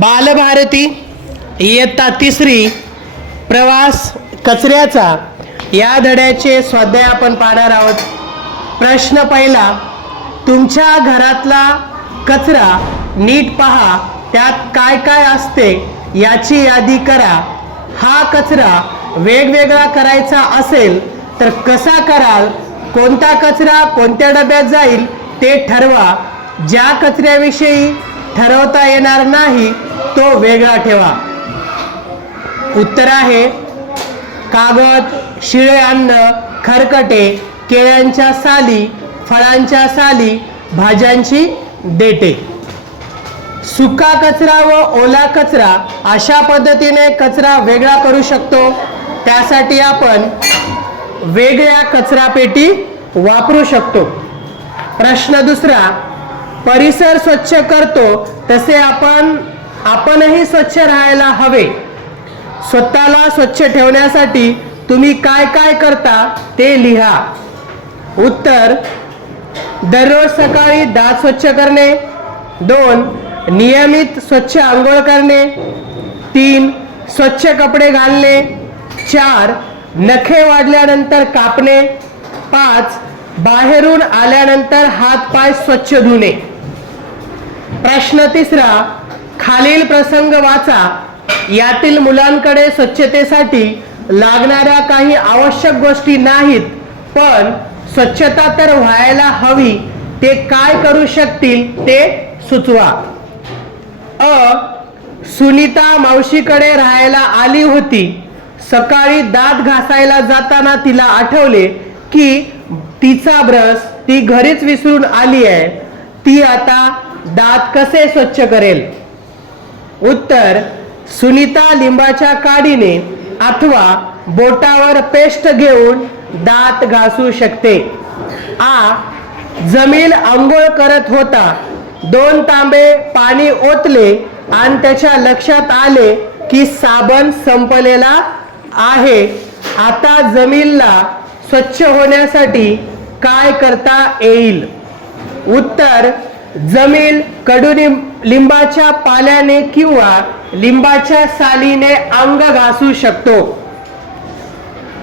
बालभारती इयत्ता तिसरी प्रवास कचऱ्याचा या धड्याचे स्वाध्याय आपण पाहणार आहोत. प्रश्न पहिला तुमच्या घरातला कचरा नीट पहा त्यात काय काय असते याची यादी करा. हा कचरा वेगवेगळा करायचा असेल तर कसा कराल कोणता कचरा कोणत्या डब्यात जाईल ते ठरवा. ज्या कचऱ्याविषयी ठरवता येणार नाही तो वेगळा ठेवा. उत्तर आहे कागद शिळे अन्न खरकटे केळ्यांच्या साली फळांच्या साली भाज्यांची देटे सुका कचरा व ओला कचरा अशा पद्धतीने कचरा वेगळा करू शकतो. त्यासाठी आपण वेगळ्या कचरापेटी वापरू शकतो. प्रश्न दुसरा परिसर स्वच्छ करतो तसे आपण आपणही स्वच्छ राहायला हवे. स्वतःला स्वच्छ ठेवण्यासाठी तुम्ही काय काय करता ते लिहा. उत्तर दररोज सकाळी दात स्वच्छ करणे. दोन नियमित स्वच्छ आंघोळ करणे. तीन स्वच्छ कपडे घालणे. चार नखे वाढल्यानंतर कापणे. पाच बाहेरून आल्यानंतर हात पाय स्वच्छ धुणे. प्रश्न तिसरा खालील प्रसंग वाचा. यातील मुलांकडे स्वच्छतेसाठी लागणाऱ्या काही आवश्यक गोष्टी नाहीत पण स्वच्छता तर व्हायला हवी. ते काय करू शकतील ते सुचवा. अ. सुनीता मावशीकडे राहायला आली होती. सकाळी दात घासायला जाताना तिला आठवले की तिचा ब्रश ती घरीच विसरून आली आहे ती आता दात कसे स्वच्छ करेल? उत्तर सुनीता लिंबाच्या काडीने अथवा बोटावर पेस्ट घेऊन दात घासू शकते. आ जमील आंघोळ करत होता. दोन तांबे पाणी ओतले आणि त्याच्या लक्षात आले की साबण संपलेला आहे. आता जमीनला स्वच्छ होण्यासाठी काय करता येईल? उत्तर जमील कडुलिंब लिंबाच्या पाल्याने किंवा लिंबाच्या सालीने अंग घासू शकतो.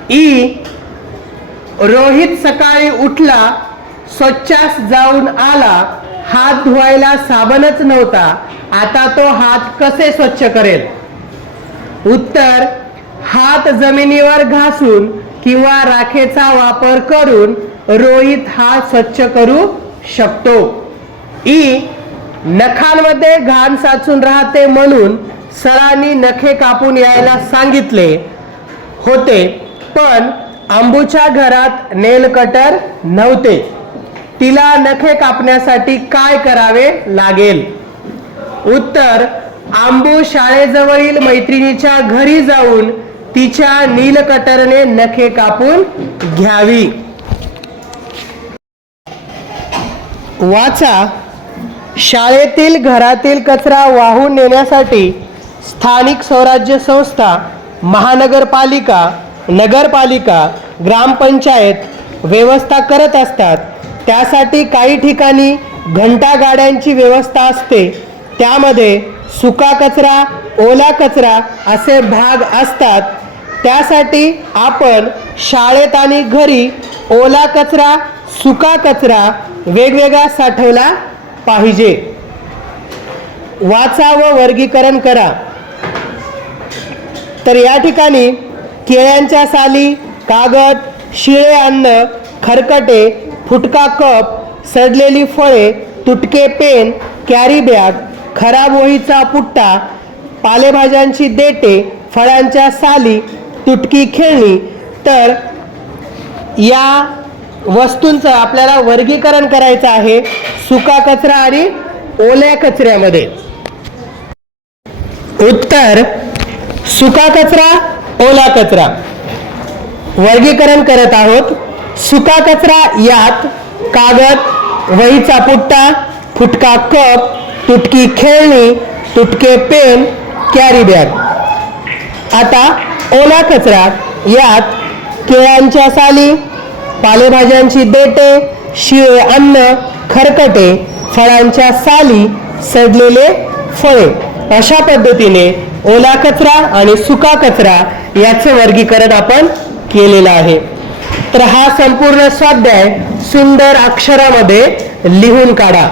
ई. रोहित सकाळी उठला स्वच्छास जाऊन आला हात धुवायला साबणच नव्हता आता तो हात कसे स्वच्छ करेल? उत्तर हात जमिनीवर घासून किंवा राखेचा वापर करून रोहित हात स्वच्छ करू शकतो. ई नखांमध्ये घाण साचून राहते म्हणून सरांनी नखे कापून यायला सांगितले होते पण अंबूच्या घरात नेल कटर नव्हते. तिला नखे कापण्यासाठी काय करावे लागेल? उत्तर आंबू शाळेजवळील मैत्रिणीच्या घरी जाऊन तिच्या नीलकटरने नखे कापून घ्यावी. वाचा. शाळेतील घरातील कचरा वाहून नेण्यासाठी स्थानिक स्वराज्य संस्था महानगरपालिका नगरपालिका ग्रामपंचायत व्यवस्था करत असतात. त्यासाठी काही ठिकाणी घंटा गाड्यांची व्यवस्था असते. त्यामध्ये सुका कचरा ओला कचरा असे भाग असतात. त्यासाठी आपण शाळेत आणि घरी ओला कचरा सुका कचरा वेगवेगळा साठवला पाहिजे. वाचा व वर्गीकरण करा. तर या ठिकाणी केळ्यांच्या साली कागद शिळे अन्न खरकटे फुटका कप सडलेली फळे तुटके पेन कॅरी बॅग खराब ओहीचा पुट्टा पालेभाज्यांची देटे फळांच्या साली तुटकी खेळणी. तर या वस्तूंचं आपल्याला वर्गीकरण करायचं आहे सुका कचरा आणि ओल्या कचऱ्यामध्ये. उत्तर सुका कचरा ओला कचरा. वर्गीकरण करत आहोत. सुका कचरा यात कागद वहीचा पुट्टा फुटका कप तुटकी खेळणी तुटके पेन कॅरी बॅग. आता ओला कचरा यात केळ्यांच्या साली पालेभाज्यांची देटे शिळे अन्न खरकटे फळांच्या साली सडलेले फळे. अशा पद्धतीने ओला कचरा आणि सुका कचरा याचे वर्गीकरण आपण केलेलं आहे. तर हा संपूर्ण स्वाध्याय सुंदर अक्षरामध्ये लिहून काढा.